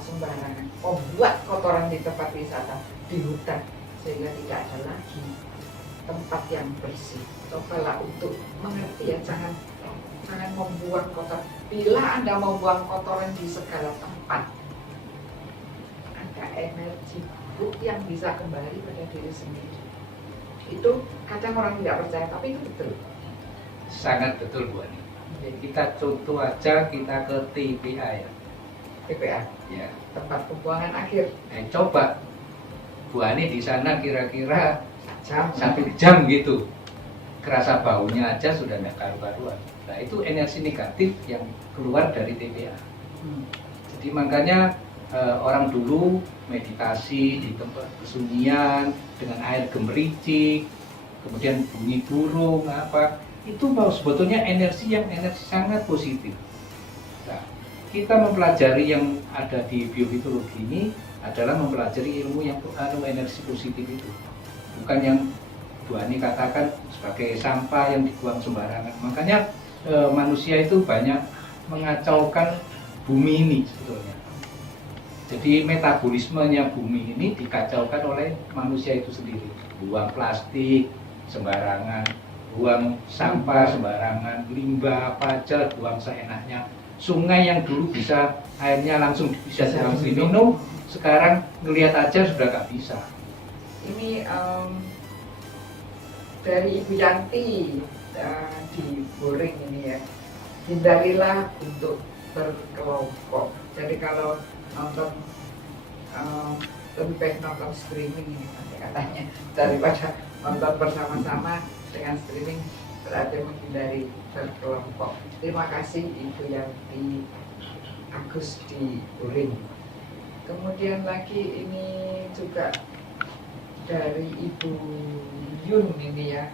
sembarangan, membuat kotoran di tempat wisata, di hutan, sehingga tidak ada lagi tempat yang bersih. Cobalah untuk mengerti ya, jangan membuang kotoran. Bila Anda membuang kotoran di segala tempat, ada energi buruk yang bisa kembali pada diri sendiri. Itu kadang orang tidak percaya, tapi itu betul. Sangat betul Bu Ani. Kita contoh aja, kita ke TPA ya. TPA, Ya. tempat pembuangan akhir. Coba Bu Ani di sana kira-kira Jam. 1 jam gitu, kerasa baunya aja sudah tidak karu-karuan. Nah itu energi negatif yang keluar dari TPA. Jadi makanya orang dulu meditasi di tempat kesunyian dengan air gemericik, kemudian bunyi burung apa, itu mau sebetulnya energi sangat positif. Nah, kita mempelajari yang ada di biofisiologi ini adalah mempelajari ilmu yang energi positif itu, bukan yang Bu Ani katakan sebagai sampah yang dibuang sembarangan. Makanya manusia itu banyak mengacaukan bumi ini sebetulnya. Jadi metabolismenya bumi ini dikacaukan oleh manusia itu sendiri. Buang plastik sembarangan, buang sampah sembarangan, limbah apa aja buang seenaknya. Sungai yang dulu bisa airnya langsung bisa diminum, sekarang ngelihat aja sudah nggak bisa. Ini dari Ibu Yanti di Boring ini ya, hindarilah untuk berkelompok. Jadi kalau nonton lebih baik nonton streaming ini katanya daripada nonton bersama-sama. Dengan streaming berarti menghindari berkelompok. Terima kasih Ibu Yanti Agus di Boring. Kemudian lagi ini juga dari Ibu Yun ini ya.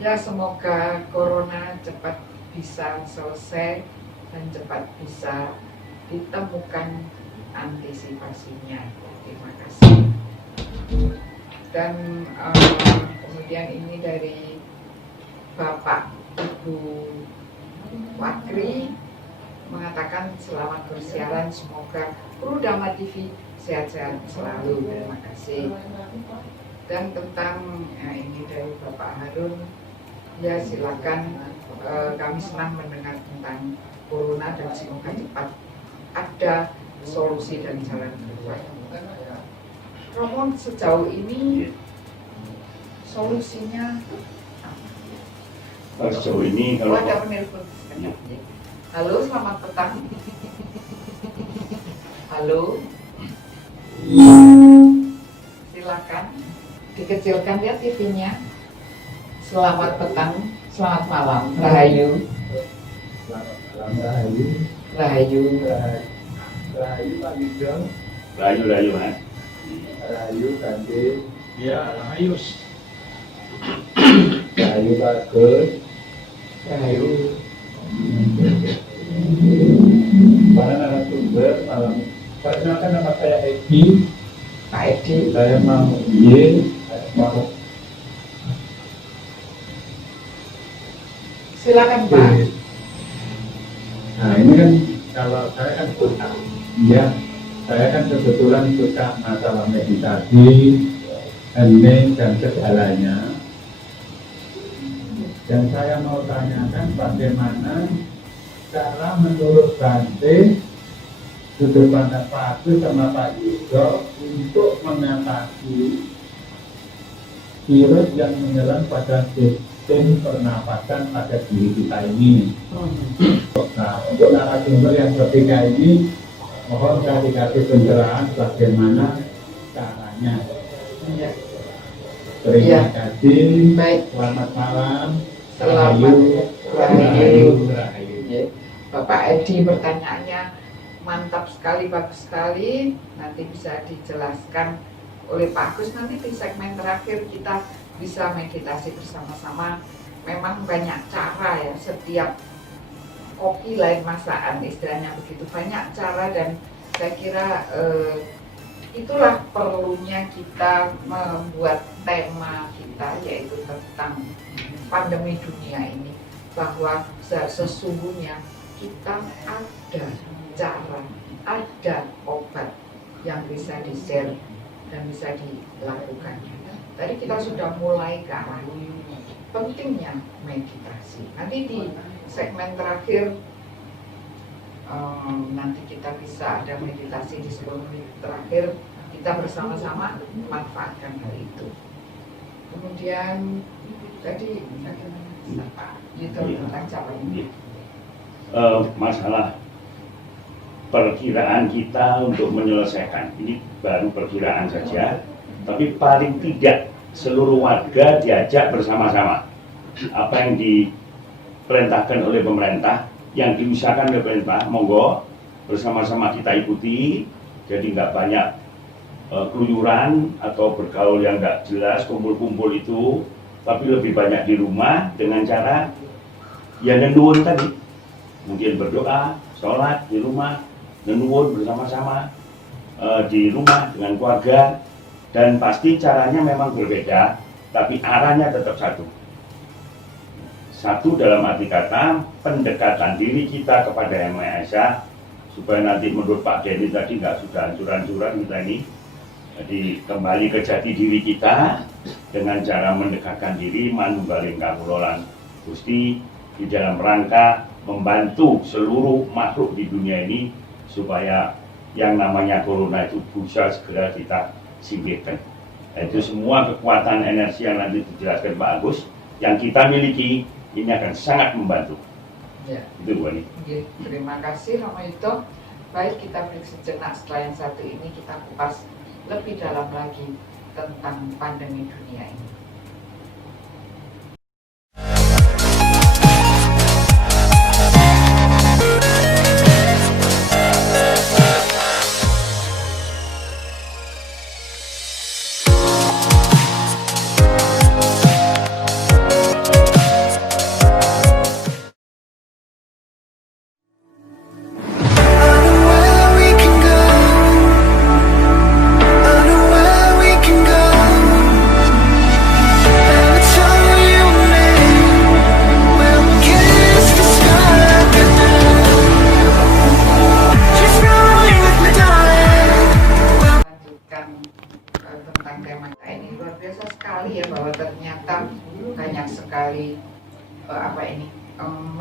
Ya semoga corona cepat bisa selesai dan cepat bisa ditemukan antisipasinya. Terima kasih. Dan kemudian ini dari Bapak Ibu Wakri mengatakan selamat bersiaran, semoga kru Dhamma TV sehat-sehat selalu. Terima kasih. Dan tentang ini dari Bapak Harun, ya silakan, kami senang mendengar tentang corona dan semoga cepat ada solusi dan jalan keluar. Romo, sejauh ini solusinya sejauh ini kalau ada penelpon. Halo, selamat petang. Halo, silakan dikecilkan ya TV-nya. Selamat petang, selamat malam, Rahayu. Selamat malam, Rahayu. Rahayu. Rahayu Pak Yudong. Rahayu Mas. Rahayu Kanti. Ya, Rahayu. Rahayu Pak Gus. Rahayu. Para narasumber malam. Perkenalkan nama saya Edi. Pak Edi. Saya mau saya mau Silakan Pak. Nah ini kan kalau saya kan suka, ya saya kan kebetulan suka masalah meditasi, hening dan segalanya. Dan saya mau tanyakan bagaimana cara menurut Bante sudut pandang Pak Agus sama Pak Yudo untuk mengatasi virus yang menyerang pada sistem pernapasan pada diri kita ini. Nah, untuk narasumber yang ketiga ini, mohon saya dikasih pencerahan bagaimana caranya. Ya. Terima kasih. Baik. Selamat malam. Selamat Rahayu. Ya. Bapak Edi, pertanyaannya mantap sekali, bagus sekali. Nanti bisa dijelaskan oleh Pak Agus. Nanti di segmen terakhir kita bisa meditasi bersama-sama. Memang banyak cara ya, setiap kopi lain masakan, istilahnya begitu, banyak cara. Dan saya kira itulah perlunya kita membuat tema kita, yaitu tentang pandemi dunia ini, bahwa sesungguhnya kita ada cara ada obat yang bisa di-share dan bisa dilakukan. Tadi kita sudah mulai ke arah pentingnya meditasi. Nanti di segmen terakhir nanti kita bisa ada meditasi di 10 menit terakhir, kita bersama-sama memanfaatkan hal itu. Kemudian tadi bagaimana Pak Yuto tentang capaian? Masalah perkiraan kita untuk menyelesaikan ini baru perkiraan saja, tapi paling tidak seluruh warga diajak bersama-sama. Apa yang diperintahkan oleh pemerintah, yang diusahakan oleh pemerintah, monggo bersama-sama kita ikuti. Jadi nggak banyak keluyuran atau bergaul yang nggak jelas, kumpul-kumpul itu, tapi lebih banyak di rumah dengan cara yang nenuwun tadi, mungkin berdoa, sholat di rumah, nenuwun bersama-sama di rumah dengan keluarga, dan pasti caranya memang berbeda, tapi arahnya tetap satu. Satu dalam arti kata pendekatan diri kita kepada Yang Maha Esa, supaya nanti menurut Pak Denny tadi nggak sudah hancur-hancuran kita ini. Jadi kembali ke jati diri kita dengan cara mendekatkan diri manunggaling kawulolan Gusti di dalam rangka membantu seluruh makhluk di dunia ini supaya yang namanya corona itu bisa segera kita singkirkan. Itu semua kekuatan energi yang nanti dijelaskan Pak Agus yang kita miliki ini akan sangat membantu. Ya. Itu Bu Ani. Oke, terima kasih Romo Yuto. Baik, kita break sejenak. Setelah yang satu ini kita kupas lebih dalam lagi tentang pandemi dunia ini.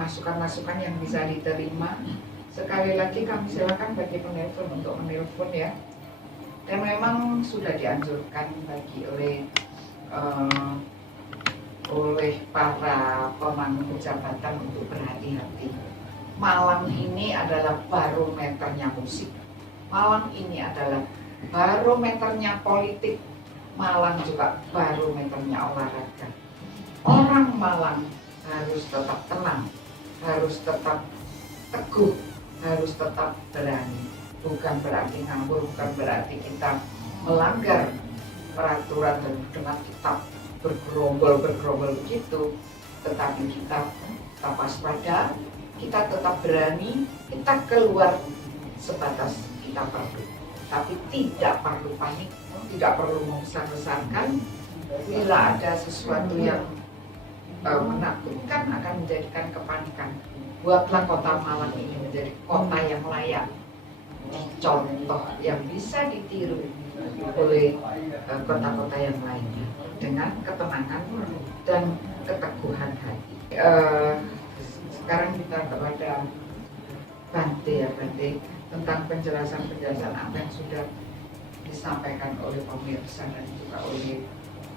Masukan-masukan yang bisa diterima. Sekali lagi kami silakan bagi penelpon untuk menelpon ya. Dan memang sudah dianjurkan bagi oleh para pemangku jabatan untuk berhati-hati. Malang ini adalah barometernya musik. Malang ini adalah barometernya politik. Malang juga barometernya olahraga. Orang Malang harus tetap tenang, harus tetap teguh, harus tetap berani. Bukan berarti nganggur, bukan berarti kita melanggar peraturan dan dengan kita bergerombol begitu. Tetapi kita tetap waspada, kita tetap berani, kita keluar sebatas kita perlu. Tapi tidak perlu panik, tidak perlu membesar-besarkan. Bila ada sesuatu yang menakutkan akan menjadikan kepanikan. Buatlah kota Malang ini menjadi kota yang layak, contoh yang bisa ditiru oleh kota-kota yang lainnya dengan ketenangan dan keteguhan hati. Sekarang kita kepada Bante ya, Bante, tentang penjelasan apa yang sudah disampaikan oleh pemirsa dan juga oleh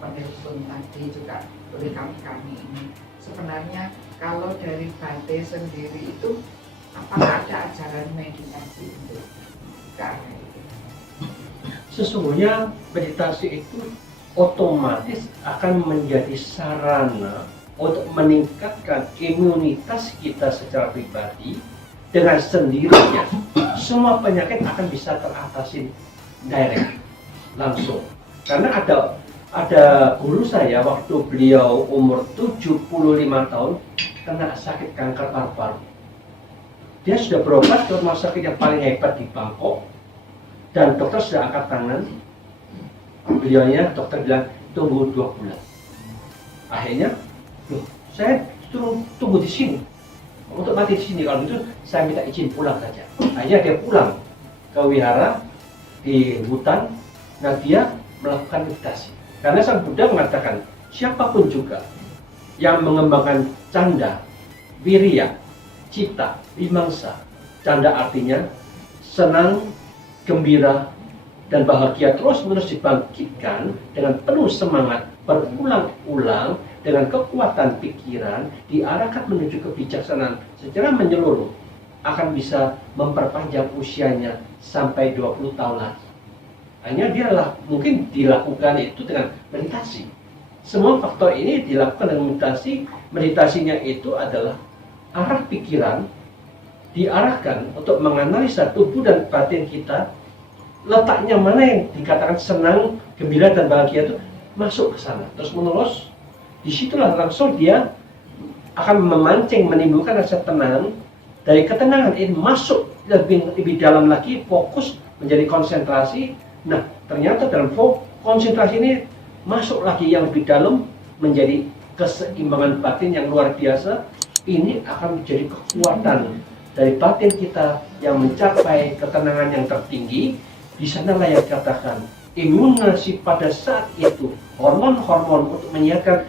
penelpon tadi, juga oleh kami ini. Sebenarnya kalau dari Bante sendiri itu apakah ada ajaran meditasi untuk ke arah itu? Sesungguhnya meditasi itu otomatis akan menjadi sarana untuk meningkatkan imunitas kita secara pribadi. Dengan sendirinya semua penyakit akan bisa teratasi direct, langsung. Karena ada guru saya waktu beliau umur 75 tahun kena sakit kanker paru-paru. Dia sudah berobat ke rumah sakit yang paling hebat di Bangkok dan dokter sudah angkat tangan. Beliaunya dokter bilang tunggu 2 bulan. Akhirnya, saya tunggu di sini untuk mati di sini. Kalau gitu saya minta izin pulang saja. Akhirnya dia pulang ke wihara di hutan, nah dia melakukan meditasi. Karena Sang Buddha mengatakan, siapapun juga yang mengembangkan canda, wiriya, cita, vimangsa. Canda artinya senang, gembira, dan bahagia terus-menerus dibangkitkan dengan penuh semangat, berulang-ulang dengan kekuatan pikiran, diarahkan menuju kebijaksanaan secara menyeluruh, akan bisa memperpanjang usianya sampai 20 tahun lagi. Hanya dialah mungkin dilakukan itu dengan meditasi. Semua faktor ini dilakukan dengan meditasi. Meditasinya itu adalah arah pikiran diarahkan untuk menganalisa tubuh dan batin kita, letaknya mana yang dikatakan senang, gembira, dan bahagia itu masuk ke sana. Terus menerus, disitulah langsung dia akan memancing, menimbulkan rasa tenang. Dari ketenangan ini masuk lebih dalam lagi, fokus menjadi konsentrasi. Nah, ternyata dalam konsentrasi ini masuk lagi yang lebih dalam menjadi keseimbangan batin yang luar biasa. Ini akan menjadi kekuatan dari batin kita yang mencapai ketenangan yang tertinggi. Di sanalah yang dikatakan imunasi pada saat itu, hormon-hormon untuk menyiapkan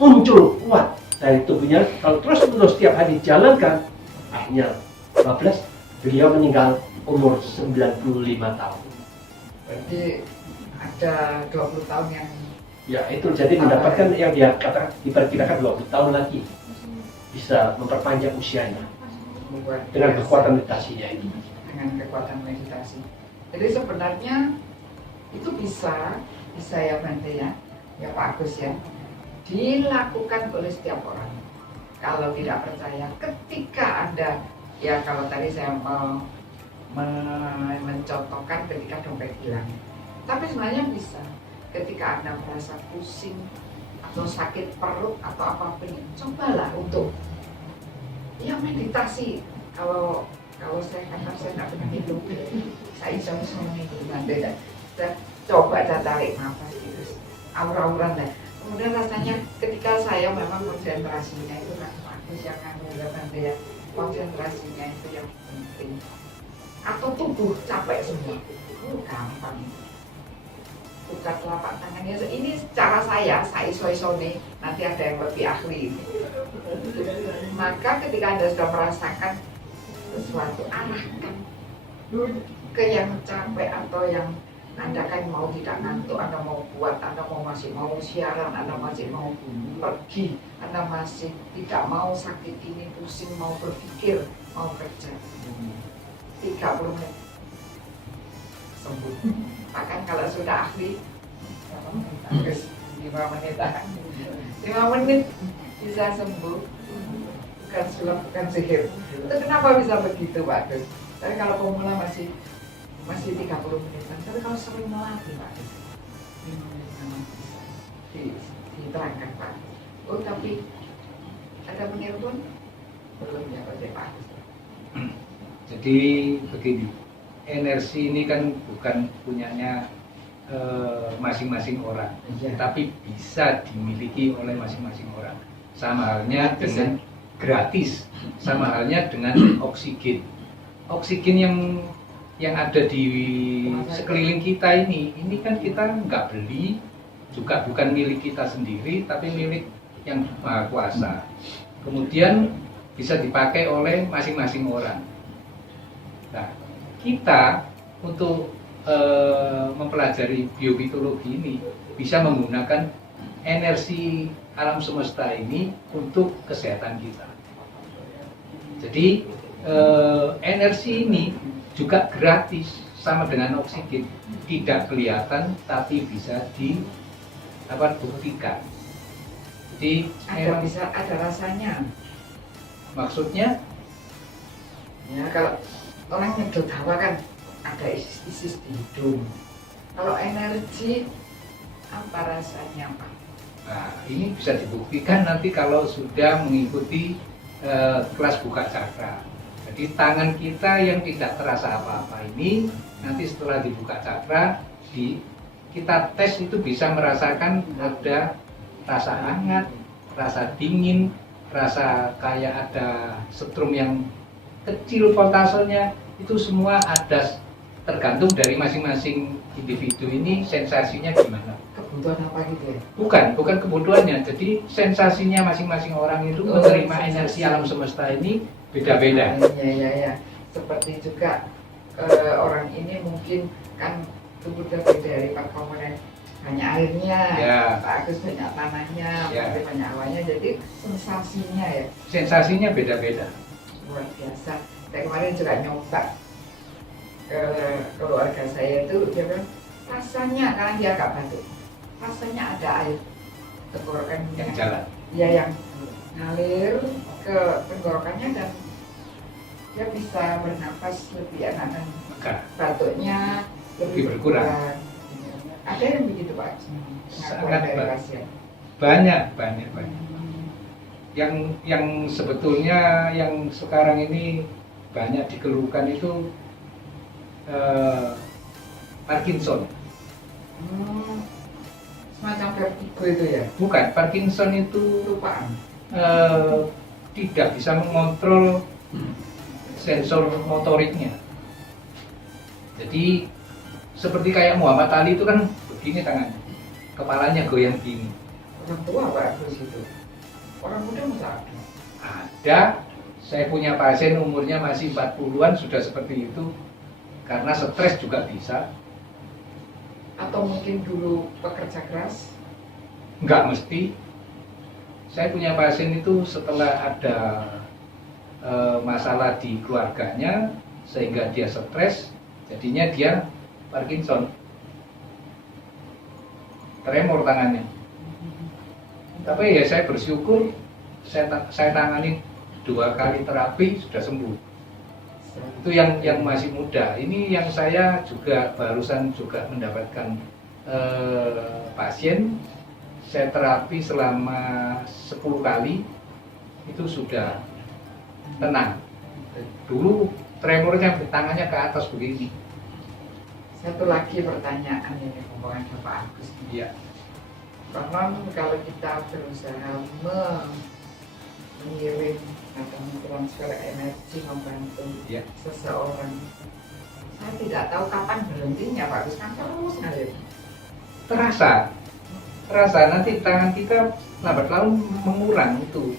muncul kuat dari tubuhnya. Kalau terus-menerus setiap hari dijalankan, akhirnya 12 beliau meninggal umur 95 tahun. Berarti ada 20 tahun yang Ya itu jadi mendapatkan yang dia katakan diperkirakan 20 tahun lagi bisa memperpanjang usianya luar dengan biasa. kekuatan meditasinya itu. Dengan kekuatan meditasi. Jadi sebenarnya itu bisa ya Bante ya Pak Agus ya, dilakukan oleh setiap orang. Kalau tidak percaya, ketika Anda, ya kalau tadi saya mencontohkan ketika dompet hilang. Tapi sebenarnya bisa, ketika Anda merasa pusing atau sakit perut atau apapun, cobalah untuk ya meditasi. Kalau saya kata saya nggak pernah hidup, saya bisa menghidup Anda ya. Saya coba dan tarik nafas gitu, aura-auran deh. Kemudian rasanya ketika saya memang konsentrasinya itu kan bagus yang Anda ya, konsentrasinya itu yang penting. Atau tubuh capek semua, gampang. Buka telapak tangannya, ini cara saya iso-isone, nanti ada yang lebih ahli. Maka ketika Anda sudah merasakan sesuatu, arahkan ke yang capek atau yang Anda kan mau tidak ngantuk, Anda mau buat, Anda masih mau siaran, Anda masih mau pergi, Anda masih tidak mau sakit ini, pusing, mau berpikir, mau kerja. 30 menit sembuh. Bahkan kalau sudah ahli 5 menit 5 menit bisa sembuh, bukan sulap, bukan sihir. Itu kenapa bisa begitu Pak Agus? Tapi kalau pemula masih 30 menitan, tapi kalau sering melatih Pak Agus 5 menit memang bisa diterangkan Pak. Oh tapi ada penelpon belum ya Pak Agus? Jadi begini, energi ini kan bukan punyanya masing-masing orang, tapi bisa dimiliki oleh masing-masing orang. Sama halnya dengan gratis, sama halnya dengan oksigen. Oksigen yang ada di sekeliling kita ini kan kita nggak beli, juga bukan milik kita sendiri, tapi milik yang Maha Kuasa. Kemudian bisa dipakai oleh masing-masing orang. Nah, kita untuk mempelajari biofitologi ini bisa menggunakan energi alam semesta ini untuk kesehatan kita. Jadi energi ini juga gratis, sama dengan oksigen, tidak kelihatan tapi bisa dibuktikan. Jadi bisa ada rasanya. Maksudnya? Ya kalau orang nyedot hawa kan ada isis di hidung. Kalau energi apa rasanya Pak? Nah, ini bisa dibuktikan nanti kalau sudah mengikuti kelas buka cakra. Jadi tangan kita yang tidak terasa apa-apa ini nanti setelah dibuka cakra, kita tes itu bisa merasakan ada rasa hangat, rasa dingin, rasa kayak ada setrum yang kecil voltasenya, itu semua ada tergantung dari masing-masing individu ini sensasinya gimana. Kebutuhan apa gitu ya? Bukan kebutuhannya. Jadi sensasinya masing-masing orang itu Oh, menerima sensasi. energi alam semesta ini beda-beda. Ya. Seperti juga orang ini mungkin kan tubuh terdiri dari 4 komponen, banyak airnya, Ya. Pak Agus banyak tanahnya, Ya. Pak Ari banyak awalnya, jadi sensasinya ya Sensasinya beda-beda. luar biasa. Saya kemarin juga nyoba ke keluarga saya itu, dia bilang rasanya, karena dia agak batuk, rasanya ada air tenggorokannya Yang jalan. ya yang ngalir ke tenggorokannya dan dia bisa bernafas lebih enak dan Maka batuknya Lebih berkurang. Ada yang begitu Pak? Sangat dari banyak. pasien. banyak. Yang sebetulnya yang sekarang ini banyak dikeluhkan itu Parkinson. Semacam vertigo itu ya? Bukan, Parkinson itu Lupaan. tidak bisa mengontrol sensor motoriknya. Jadi seperti kayak Muhammad Ali itu kan begini tangannya, kepalanya goyang gini. Orang tua Pak Agus itu. Orang muda masa ada? Ada, saya punya pasien umurnya masih 40-an sudah seperti itu, karena stres juga bisa. Atau mungkin dulu pekerja keras? Nggak mesti. Saya punya pasien itu setelah ada masalah di keluarganya sehingga dia stres, jadinya dia Parkinson, tremor tangannya. Tapi ya saya bersyukur, saya tangani 2 kali terapi sudah sembuh. Itu yang masih muda. Ini yang saya juga barusan juga mendapatkan pasien, saya terapi selama 10 kali itu sudah tenang. Dulu tremornya tangannya ke atas begini. Satu lagi pertanyaan ini hubungan ke Pak Agus. Iya. Bahwa kalau kita berusaha mengirim atau mentransfer energi membantu Ya. seseorang, saya tidak tahu kapan berhentinya Pak Agus, kan terus ngalir. Terasa nanti tangan kita lambat laun mengurang itu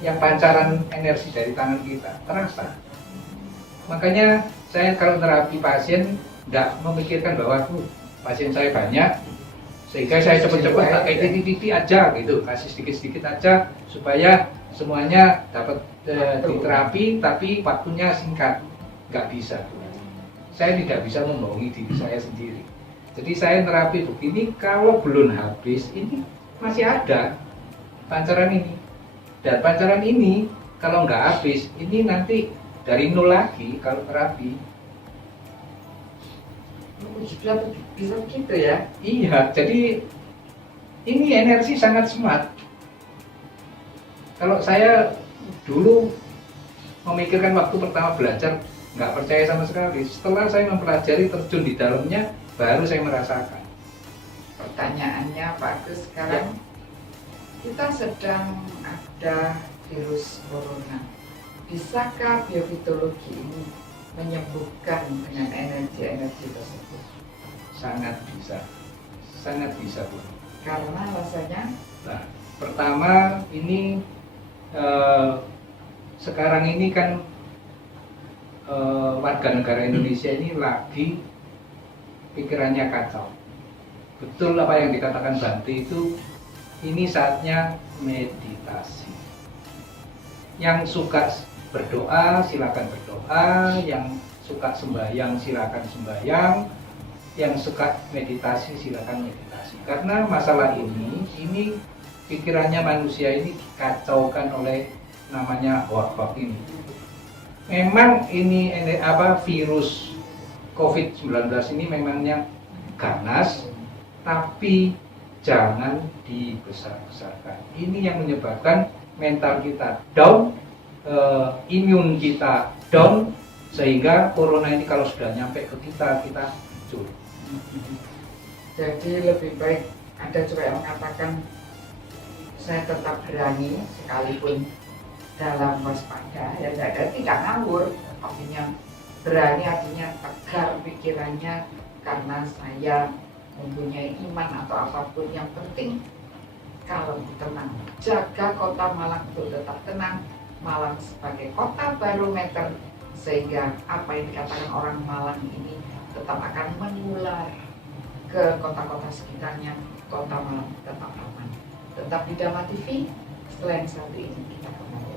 yang pancaran energi dari tangan kita terasa. Makanya saya kalau terapi pasien nggak memikirkan bahwa pasien saya banyak sehingga saya cepet-cepet tak kayak titik-titik aja gitu, kasih sedikit-sedikit aja supaya semuanya dapat diterapi tapi waktunya singkat. Nggak bisa. Saya tidak bisa membohongi diri saya sendiri. Jadi saya terapi begini, kalau belum habis ini masih ada pancaran ini. Dan pancaran ini kalau nggak habis, ini nanti dari nol lagi kalau terapi. Bisa begitu ya? Iya, jadi ini energi sangat smart. Kalau saya dulu memikirkan waktu pertama belajar, nggak percaya sama sekali. Setelah saya mempelajari terjun di dalamnya, baru saya merasakan. Pertanyaannya Pak Agus sekarang, kita sedang ada virus corona. Bisakah biofitologi ini menyembuhkan dengan energi-energi tersebut? Sangat bisa Bu. Karena rasanya Nah, pertama ini sekarang ini kan warga negara Indonesia ini lagi pikirannya kacau. Betul apa yang dikatakan Bante itu, ini saatnya meditasi. Yang suka berdoa silakan berdoa, yang suka sembahyang silakan sembahyang, yang suka meditasi silakan meditasi. Karena masalah ini pikirannya manusia ini dikacaukan oleh namanya hoax ini. Memang ini virus COVID-19 ini memangnya ganas, tapi jangan dibesar-besarkan. Ini yang menyebabkan mental kita down, imun kita down, sehingga corona ini kalau sudah nyampe ke kita hancur. jadi lebih baik, ada juga yang mengatakan saya tetap berani sekalipun dalam waspada, ya saya tidak ngawur, artinya berani artinya tegar pikirannya karena saya mempunyai iman atau apapun. Yang penting kalau tenang, jaga kota Malang untuk tetap tenang. Malang sebagai kota barometer, sehingga apa yang dikatakan orang Malang ini tetap akan menular ke kota-kota sekitarnya. Kota Malang tetap aman. Tetap di Dharma TV. Setelah yang satu ini kita kembali.